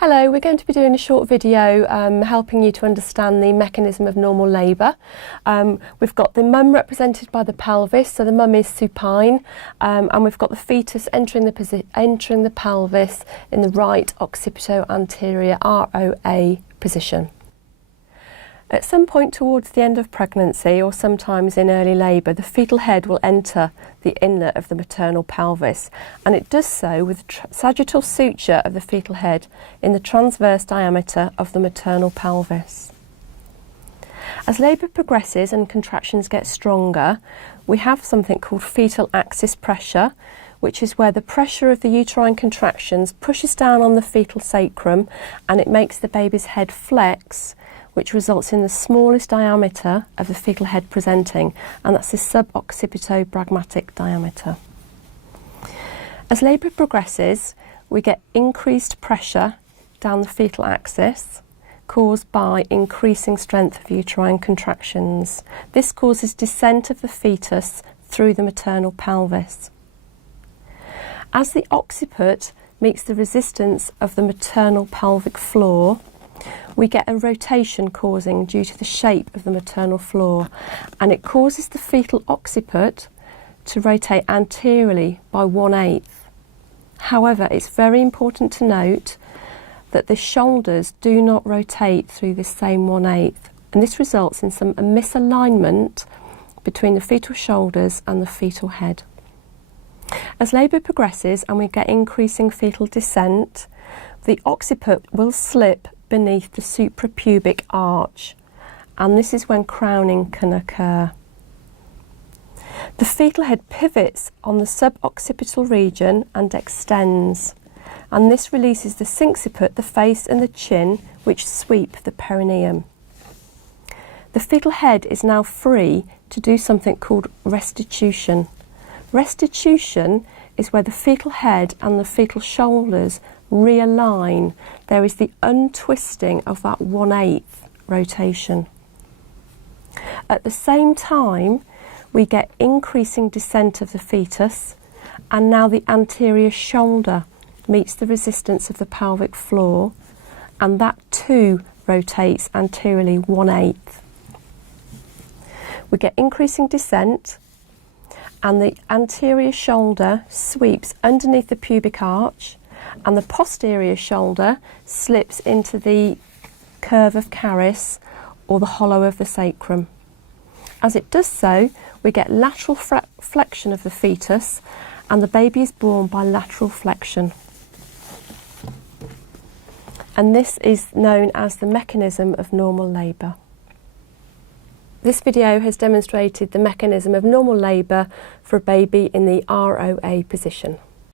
Hello, we're going to be doing a short video helping you to understand the mechanism of normal labour. We've got the mum represented by the pelvis, so the mum is supine, and we've got the fetus entering the pelvis in the right occipito-anterior ROA position. At some point towards the end of pregnancy or sometimes in early labour, the fetal head will enter the inlet of the maternal pelvis, and it does so with sagittal suture of the fetal head in the transverse diameter of the maternal pelvis. As labour progresses and contractions get stronger, we have something called fetal axis pressure, which is where the pressure of the uterine contractions pushes down on the fetal sacrum and it makes the baby's head flex, which results in the smallest diameter of the fetal head presenting, and that's the suboccipito-brachmatic diameter. As labour progresses, we get increased pressure down the fetal axis caused by increasing strength of uterine contractions. This causes descent of the fetus through the maternal pelvis. As the occiput meets the resistance of the maternal pelvic floor, we get a rotation causing due to the shape of the maternal floor, and it causes the fetal occiput to rotate anteriorly by 1/8. However, it's very important to note that the shoulders do not rotate through this same 1/8, and this results in some misalignment between the fetal shoulders and the fetal head. As labour progresses and we get increasing fetal descent, the occiput will slip beneath the suprapubic arch, and this is when crowning can occur. The fetal head pivots on the suboccipital region and extends, and this releases the syncciput, the face and the chin, which sweep the perineum. The fetal head is now free to do something called restitution. Restitution is where the fetal head and the fetal shoulders realign. There is the untwisting of that 1/8 rotation. At the same time, we get increasing descent of the fetus, and now the anterior shoulder meets the resistance of the pelvic floor, and that too rotates anteriorly 1/8. We get increasing descent, and the anterior shoulder sweeps underneath the pubic arch, and the posterior shoulder slips into the curve of Caris, or the hollow of the sacrum. As it does so, we get lateral flexion of the fetus, and the baby is born by lateral flexion. And this is known as the mechanism of normal labour. This video has demonstrated the mechanism of normal labour for a baby in the ROA position.